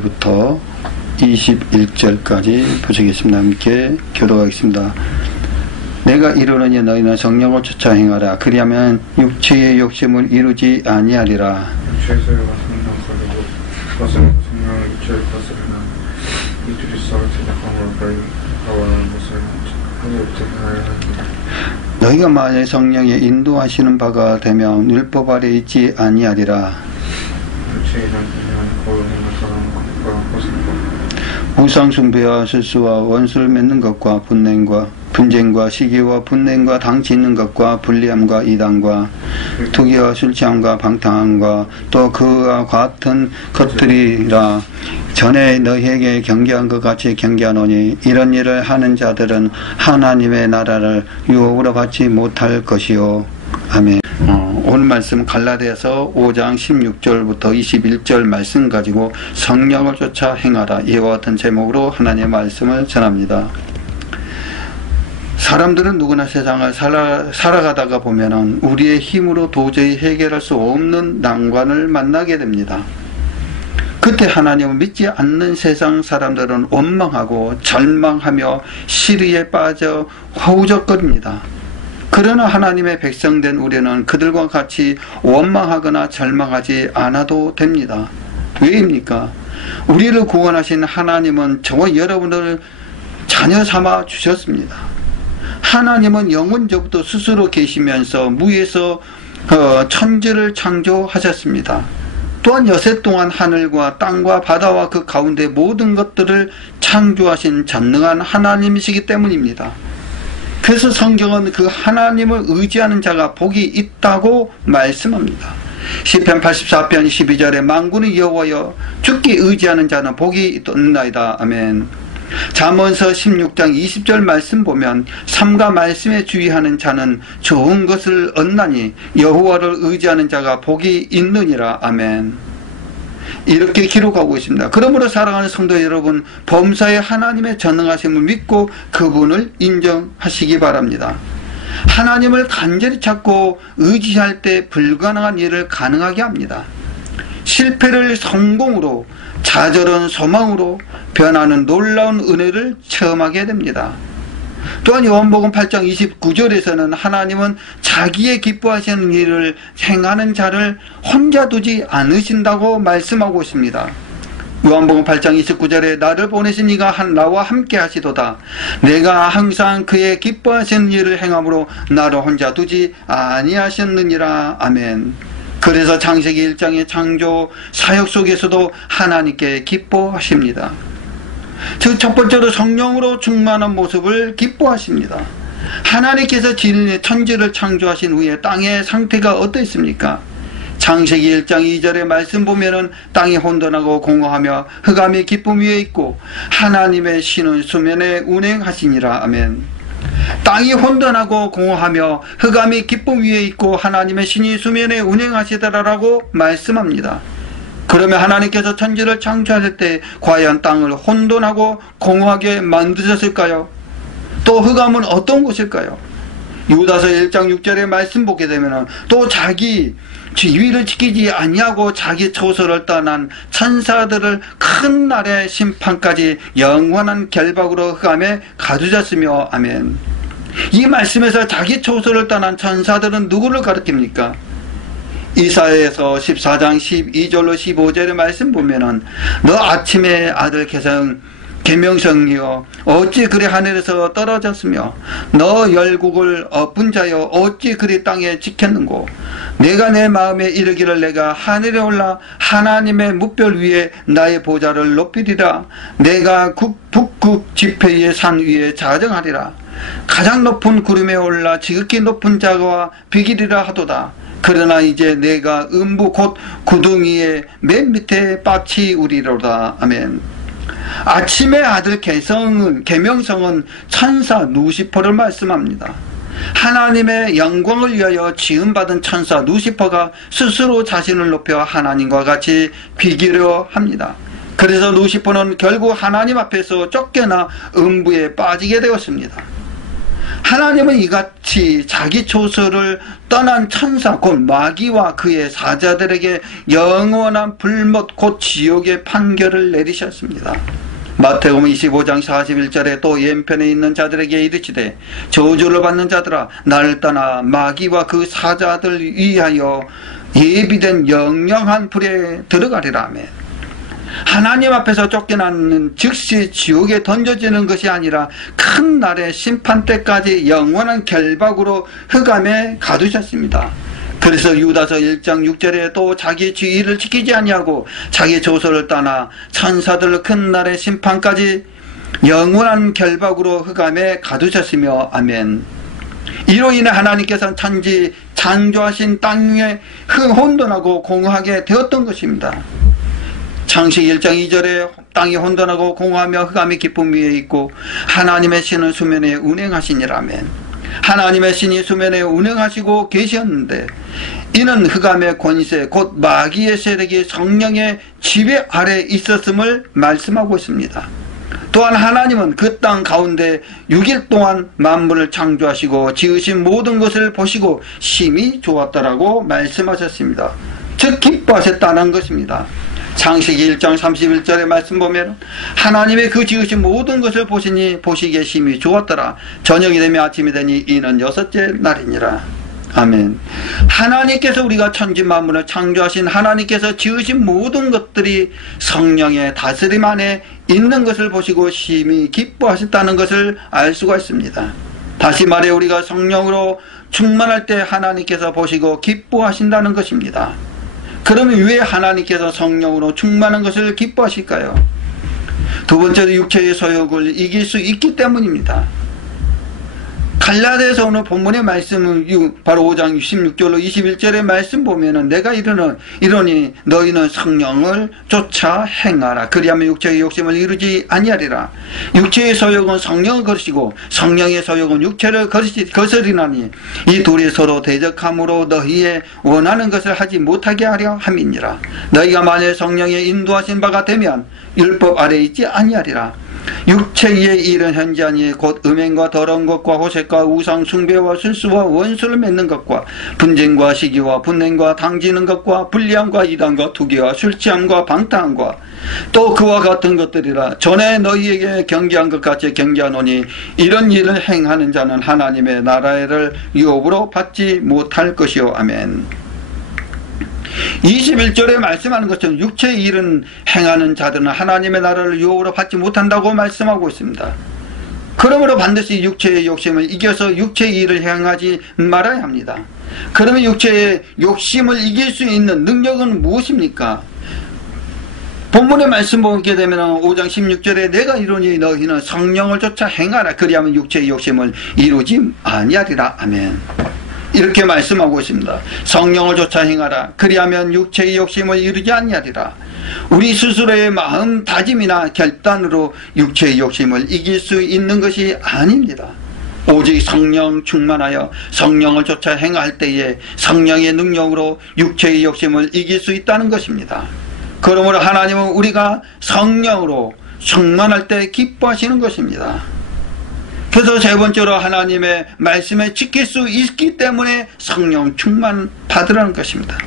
16절부터 21절까지 보시겠습니다. 함께 교독하겠습니다. 내가 이르노니 너희는 성령을 쫓아 행하라. 그리하면 육체의 욕심을 이루지 아니하리라. 육체에서 성령 거르고 것은 성령을 육체의 거스르나 이들이 싸울 때는 허물을 하와는 것을 하늘부터 행하여 하리라. 너희가 만일 성령의 인도하시는 바가 되면 율법 아래 있지 아니하리라. 육체에 대한 그냥 거울을 행하는 것과 것은 우상 숭배와 술수와 원수를 맺는 것과 분쟁과 시기와 분냄과 당 짓는 것과 불리함과 이단과 투기와 술 취함과 방탕함과 또 그와 같은 것들이라. 전에 너희에게 경계한 것 같이 경계하노니 이런 일을 하는 자들은 하나님의 나라를 유혹으로 받지 못할 것이요. 아멘. 오늘 말씀 갈라디아서 5장 16절부터 21절 말씀 가지고 성령을 쫓아 행하라, 이와 같은 제목으로 하나님의 말씀을 전합니다. 사람들은 누구나 세상을 살아가다가 보면은 우리의 힘으로 도저히 해결할 수 없는 난관을 만나게 됩니다. 그때 하나님을 믿지 않는 세상 사람들은 원망하고 절망하며 시리에 빠져 허우적거립니다. 그러나 하나님의 백성된 우리는 그들과 같이 원망하거나 절망하지 않아도 됩니다. 왜입니까? 우리를 구원하신 하나님은 저와 여러분을 자녀 삼아 주셨습니다. 하나님은 영원전부터 스스로 계시면서 무에서 천지를 창조하셨습니다. 또한 여세 동안 하늘과 땅과 바다와 그 가운데 모든 것들을 창조하신 전능한 하나님이시기 때문입니다. 그래서 성경은 그 하나님을 의지하는 자가 복이 있다고 말씀합니다. 시편 84편 12절에 만군의 여호와여 주께 의지하는 자는 복이 있나이다. 아멘. 잠언서 16장 20절 말씀 보면 삼가 말씀에 주의하는 자는 좋은 것을 얻나니 여호와를 의지하는 자가 복이 있느니라. 아멘. 이렇게 기록하고 있습니다. 그러므로 사랑하는 성도 여러분, 범사의 하나님의 전능하심을 믿고 그분을 인정하시기 바랍니다. 하나님을 간절히 찾고 의지할 때 불가능한 일을 가능하게 합니다. 실패를 성공으로, 좌절은 소망으로 변하는 놀라운 은혜를 체험하게 됩니다. 또한 요한복음 8장 29절에서는 하나님은 자기의 기뻐하시는 일을 행하는 자를 혼자 두지 않으신다고 말씀하고 있습니다. 요한복음 8장 29절에 나를 보내신 이가 나와 함께 하시도다. 내가 항상 그의 기뻐하시는 일을 행함으로 나를 혼자 두지 아니하셨느니라. 아멘. 그래서 창세기 1장의 창조 사역 속에서도 하나님께 기뻐하십니다. 즉 첫 번째로 성령으로 충만한 모습을 기뻐하십니다. 하나님께서 천지를 창조하신 후에 땅의 상태가 어떠했습니까? 창세기 1장 2절의 말씀 보면은 땅이 혼돈하고 공허하며 흑암이 기쁨 위에 있고 하나님의 신은 수면에 운행하시니라. 아멘. 땅이 혼돈하고 공허하며 흑암이 기쁨 위에 있고 하나님의 신이 수면에 운행하시더라라고 말씀합니다. 그러면 하나님께서 천지를 창조하실 때 과연 땅을 혼돈하고 공허하게 만드셨을까요? 또 흑암은 어떤 곳일까요? 유다서 1장 6절의 말씀 보게 되면 또 자기 지위를 지키지 아니하고 자기 처소를 떠난 천사들을 큰 날의 심판까지 영원한 결박으로 흑암에 가두셨으며. 아멘. 이 말씀에서 자기 처소를 떠난 천사들은 누구를 가리킵니까? 이사야에서 14장 12절로 15절의 말씀 보면은 너 아침의 아들 계명성이여 어찌 그리 하늘에서 떨어졌으며 너 열국을 엎은 자여 어찌 그리 땅에 지켰는고 내가 내 마음에 이르기를 내가 하늘에 올라 하나님의 뭇별 위에 나의 보좌를 높이리라. 내가 북극 지폐의 산 위에 자정하리라. 가장 높은 구름에 올라 지극히 높은 자와 비기리라 하도다. 그러나 이제 내가 음부 곧 구덩이의 맨 밑에 빠치우리로다. 아멘. 아침의 아들 계명성은 천사 누시퍼를 말씀합니다. 하나님의 영광을 위하여 지음받은 천사 누시퍼가 스스로 자신을 높여 하나님과 같이 비기려 합니다. 그래서 누시퍼는 결국 하나님 앞에서 쫓겨나 음부에 빠지게 되었습니다. 하나님은 이같이 자기 초소를 떠난 천사 곧 마귀와 그의 사자들에게 영원한 불못 곧 지옥의 판결을 내리셨습니다. 마태복음 25장 41절에 또 왼편에 있는 자들에게 이르시되 저주를 받는 자들아 나를 떠나 마귀와 그 사자들 위하여 예비된 영영한 불에 들어가리라 하며, 하나님 앞에서 쫓겨나는 즉시 지옥에 던져지는 것이 아니라 큰 날의 심판 때까지 영원한 결박으로 흑암에 가두셨습니다. 그래서 유다서 1장 6절에 또 자기 주의를 지키지 아니하고 자기 조소를 떠나 천사들 큰 날의 심판까지 영원한 결박으로 흑암에 가두셨으며 아멘. 이로 인해 하나님께서는 천지 창조하신 땅 위에 혼돈하고 공허하게 되었던 것입니다. 창세기 1장 2절에 땅이 혼돈하고 공허하며 흑암이 깊음 위에 있고 하나님의 신은 수면에 운행하시니라면, 하나님의 신이 수면에 운행하시고 계셨는데 이는 흑암의 권세 곧 마귀의 세력이 성령의 지배 아래 있었음을 말씀하고 있습니다. 또한 하나님은 그 땅 가운데 6일 동안 만물을 창조하시고 지으신 모든 것을 보시고 심히 좋았다라고 말씀하셨습니다. 즉 기뻐하셨다는 것입니다. 창세기 1장 31절의 말씀 보면 하나님의 그 지으신 모든 것을 보시니 보시기에 심히 좋았더라. 저녁이 되며 아침이 되니 이는 6째 날이니라. 아멘. 하나님께서 우리가 천지 만물을 창조하신 하나님께서 지으신 모든 것들이 성령의 다스림 안에 있는 것을 보시고 심히 기뻐하셨다는 것을 알 수가 있습니다. 다시 말해 우리가 성령으로 충만할 때 하나님께서 보시고 기뻐하신다는 것입니다. 그러면 왜 하나님께서 성령으로 충만한 것을 기뻐하실까요? 두 번째로 육체의 소욕을 이길 수 있기 때문입니다. 갈라디아서 오늘 본문의 말씀은 바로 5장 16절로 21절의 말씀 보면은 내가 이러니 너희는 성령을 쫓아 행하라. 그리하면 육체의 욕심을 이루지 아니하리라. 육체의 소욕은 성령을 거스리고 성령의 소욕은 육체를 거스리나니 이 둘이 서로 대적함으로 너희의 원하는 것을 하지 못하게 하려 함이니라. 너희가 만일 성령의 인도하신 바가 되면 율법 아래 있지 아니하리라. 육체의 일은 현저하니 곧 음행과 더러운 것과 호색과 우상 숭배와 술수와 원수를 맺는 것과 분쟁과 시기와 분냉과 당지는 것과 불리함과 이단과 투기와 술취함과 방탕함과 또 그와 같은 것들이라. 전에 너희에게 경계한 것 같이 경계하노니 이런 일을 행하는 자는 하나님의 나라를 유업으로 받지 못할 것이요. 아멘. 21절에 말씀하는 것처럼 육체의 일은 행하는 자들은 하나님의 나라를 유업으로 받지 못한다고 말씀하고 있습니다. 그러므로 반드시 육체의 욕심을 이겨서 육체의 일을 행하지 말아야 합니다. 그러면 육체의 욕심을 이길 수 있는 능력은 무엇입니까? 본문의 말씀 보게 되면 5장 16절에 내가 이르니 너희는 성령을 쫓아 행하라. 그리하면 육체의 욕심을 이루지 아니하리라. 아멘. 이렇게 말씀하고 있습니다. 성령을 쫓아 행하라. 그리하면 육체의 욕심을 이루지 아니하리라. 우리 스스로의 마음 다짐이나 결단으로 육체의 욕심을 이길 수 있는 것이 아닙니다. 오직 성령 충만하여 성령을 쫓아 행할 때에 성령의 능력으로 육체의 욕심을 이길 수 있다는 것입니다. 그러므로 하나님은 우리가 성령으로 충만할 때 기뻐하시는 것입니다. 그래서 세 번째로 하나님의 말씀에 지킬 수 있기 때문에 성령 충만 받으라는 것입니다.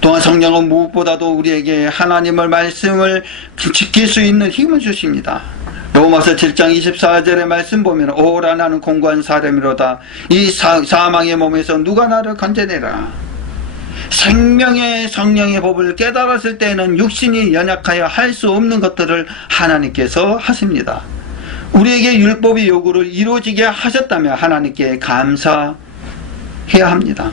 또한 성령은 무엇보다도 우리에게 하나님의 말씀을 지킬 수 있는 힘을 주십니다. 로마서 7장 24절의 말씀 보면 오라 나는 공고한 사람이로다. 이 사망의 몸에서 누가 나를 건져내라. 생명의 성령의 법을 깨달았을 때에는 육신이 연약하여 할 수 없는 것들을 하나님께서 하십니다. 우리에게 율법의 요구를 이루어지게 하셨다면 하나님께 감사해야 합니다.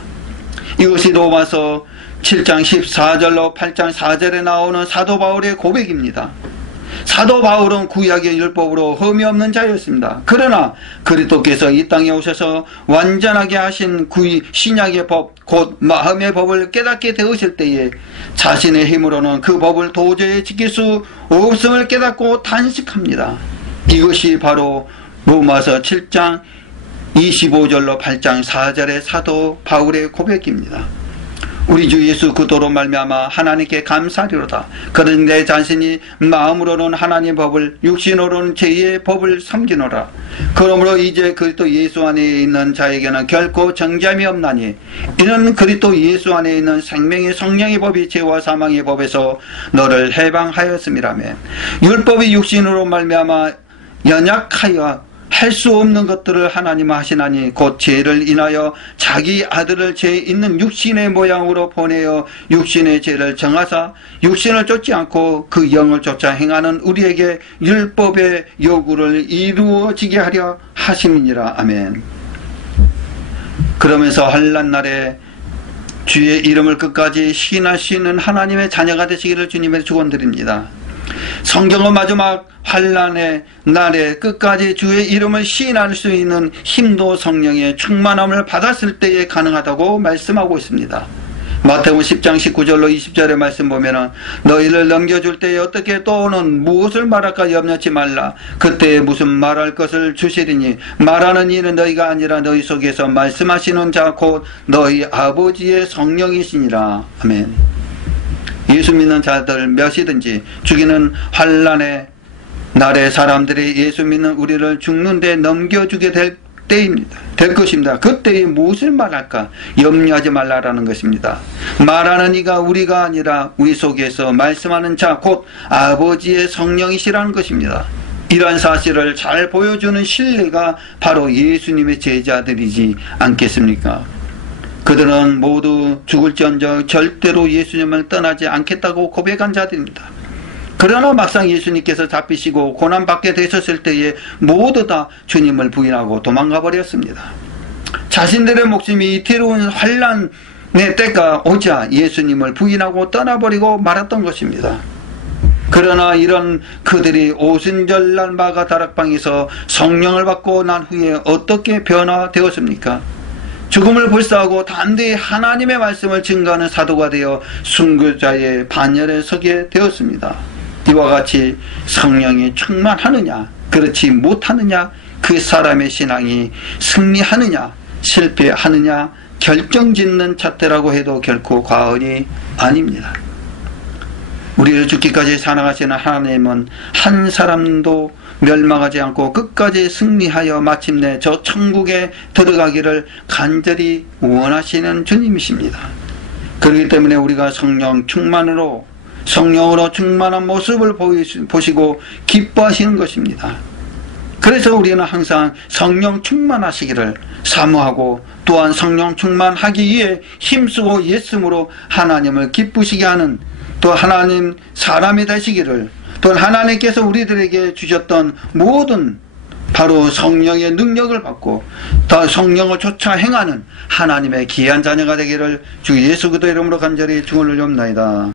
이것이 로마서 7장 14절로 8장 4절에 나오는 사도 바울의 고백입니다. 사도 바울은 구약의 율법으로 흠이 없는 자였습니다. 그러나 그리스도께서 이 땅에 오셔서 완전하게 하신 신약의 법 곧 마음의 법을 깨닫게 되었을 때에 자신의 힘으로는 그 법을 도저히 지킬 수 없음을 깨닫고 단식합니다. 이것이 바로 로마서 7장 25절로 8장 4절의 사도 바울의 고백입니다. 우리 주 예수 그리스도로 말미암아 하나님께 감사하리로다. 그런 내 자신이 마음으로는 하나님의 법을, 육신으로는 제2의 법을 섬기노라. 그러므로 이제 그리스도 예수 안에 있는 자에게는 결코 정죄함이 없나니, 이는 그리스도 예수 안에 있는 생명의 성령의 법이 죄와 사망의 법에서 너를 해방하였음이라며. 율법이 육신으로 말미암아 연약하여 할 수 없는 것들을 하나님 하시나니, 곧 죄를 인하여 자기 아들을 죄 있는 육신의 모양으로 보내어 육신의 죄를 정하사 육신을 쫓지 않고 그 영을 쫓아 행하는 우리에게 율법의 요구를 이루어지게 하려 하심이니라. 아멘. 그러면서 환난 날에 주의 이름을 끝까지 시인할 수 있는 하나님의 자녀가 되시기를 주님의 축원드립니다. 성경은 마지막 환난의 날에 끝까지 주의 이름을 시인할 수 있는 힘도 성령의 충만함을 받았을 때에 가능하다고 말씀하고 있습니다. 마태복음 10장 19절로 20절의 말씀 보면은 너희를 넘겨줄 때에 어떻게 또는 무엇을 말할까 염려치 말라. 그때에 무슨 말할 것을 주시리니 말하는 이는 너희가 아니라 너희 속에서 말씀하시는 자 곧 너희 아버지의 성령이시니라. 아멘. 예수 믿는 자들 몇이든지 죽이는 환난의 날에 사람들이 예수 믿는 우리를 죽는데 넘겨주게 될 때입니다. 될 것입니다. 그때에 무엇을 말할까 염려하지 말라라는 것입니다. 말하는 이가 우리가 아니라 우리 속에서 말씀하는 자 곧 아버지의 성령이시라는 것입니다. 이러한 사실을 잘 보여주는 신뢰가 바로 예수님의 제자들이지 않겠습니까? 그들은 모두 죽을지언정 절대로 예수님을 떠나지 않겠다고 고백한 자들입니다. 그러나 막상 예수님께서 잡히시고 고난받게 되셨을 때에 모두 다 주님을 부인하고 도망가 버렸습니다. 자신들의 목숨이 이태로운 환난의 때가 오자 예수님을 부인하고 떠나버리고 말았던 것입니다. 그러나 이런 그들이 오순절날 마가 다락방에서 성령을 받고 난 후에 어떻게 변화되었습니까? 죽음을 불사하고 담대히 하나님의 말씀을 증거하는 사도가 되어 순교자의 반열에 서게 되었습니다. 이와 같이 성령이 충만하느냐 그렇지 못하느냐, 그 사람의 신앙이 승리하느냐 실패하느냐 결정짓는 잣대라고 해도 결코 과언이 아닙니다. 우리를 죽기까지 사랑하시는 하나님은 한 사람도 멸망하지 않고 끝까지 승리하여 마침내 저 천국에 들어가기를 간절히 원하시는 주님이십니다. 그렇기 때문에 우리가 성령으로 충만한 모습을 보시고 기뻐하시는 것입니다. 그래서 우리는 항상 성령 충만하시기를 사모하고 또한 성령 충만하기 위해 힘쓰고 예씀으로 하나님을 기쁘시게 하는, 또 하나님 사람이 되시기를, 또 하나님께서 우리들에게 주셨던 모든 바로 성령의 능력을 받고 더 성령을 쫓아 행하는 하나님의 귀한 자녀가 되기를 주 예수 그리스도 이름으로 간절히 축원을 올리옵나이다.